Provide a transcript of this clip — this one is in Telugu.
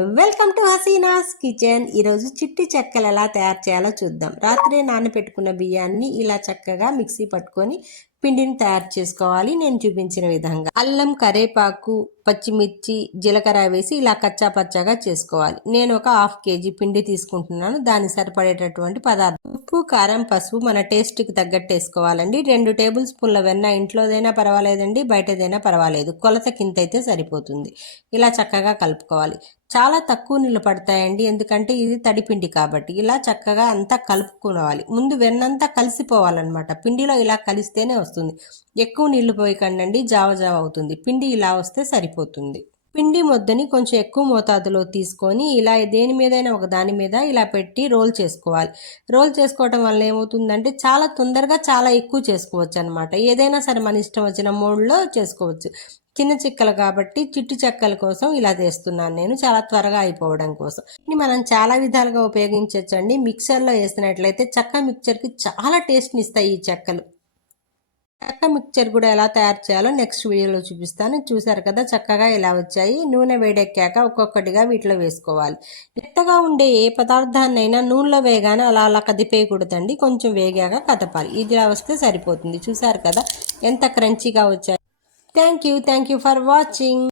Welcome to Hasina's kitchen. ఈరోజు చిట్టి చెక్కలు ఎలా తయారు చేయాలో చూద్దాం. రాత్రే నానబెట్టుకున్న బియ్యాన్ని ఇలా చక్కగా మిక్సీ పట్టుకొని పిండిని తయారు చేసుకోవాలి. నేను చూపించిన విధంగా అల్లం, కరేపాకు, పచ్చిమిర్చి, జీలకర్ర వేసి ఇలా కచ్చా పచ్చాగా చేసుకోవాలి. నేను ఒక హాఫ్ కేజీ పిండి తీసుకుంటున్నాను. దాన్ని సరిపడేటటువంటి పదార్థం ఉప్పు, కారం, పసుపు మన టేస్ట్కి తగ్గట్టు వేసుకోవాలండి. 2 టేబుల్ స్పూన్ల వెన్న, ఇంట్లోదైనా పర్వాలేదండి, బయటదైనా పర్వాలేదు, కొలత కింద అయితే సరిపోతుంది. ఇలా చక్కగా కలుపుకోవాలి. చాలా తక్కువ నీళ్ళు పడతాయండి, ఎందుకంటే ఇది తడిపిండి కాబట్టి. ఇలా చక్కగా అంతా కలుపుకోవాలి. ముందు వెన్నంతా కలిసిపోవాలన్నమాట. పిండిలో ఇలా కలిస్తేనే వస్తుంది. ఎక్కువ నీళ్లు పోయకండి, జావ జావ అవుతుంది. పిండి ఇలా వస్తే సరిపోతుంది. పిండి ముద్దని కొంచెం ఎక్కువ మోతాదులో తీసుకొని ఇలా దేని మీదైనా ఒక దాని మీద ఇలా పెట్టి రోల్ చేసుకోవాలి. రోల్ చేసుకోవటం వల్ల ఏమవుతుందంటే చాలా తొందరగా చాలా ఎక్కువ చేసుకోవచ్చు అనమాట. ఏదైనా సరే మన ఇష్టం వచ్చిన మోడ్లో చేసుకోవచ్చు. చిన్న చిక్కలు కాబట్టి చిట్టు చెక్కల కోసం ఇలా చేస్తున్నాను నేను, చాలా త్వరగా అయిపోవడం కోసం. ఇది మనం చాలా విధాలుగా ఉపయోగించవచ్చు అండి. మిక్సర్లో వేసినట్లయితే చెక్క మిక్చర్కి చాలా టేస్ట్ని ఇస్తాయి ఈ చెక్కలు. చెక్క మిక్చర్ కూడా ఎలా తయారు చేయాలో నెక్స్ట్ వీడియోలో చూపిస్తాను. చూసారు కదా, చక్కగా ఇలా వచ్చాయి. నూనె వేడెక్కాక ఒక్కొక్కటిగా వీటిలో వేసుకోవాలి. మెత్తగా ఉండే ఏ పదార్థాన్నైనా నూనెలో వేయగానే అలా అలా కదిపేయకూడదండి, కొంచెం వేగాక కదపాలి. ఇది ఇలా వస్తే సరిపోతుంది. చూసారు కదా ఎంత క్రంచీగా వచ్చాయి. Thank you for watching.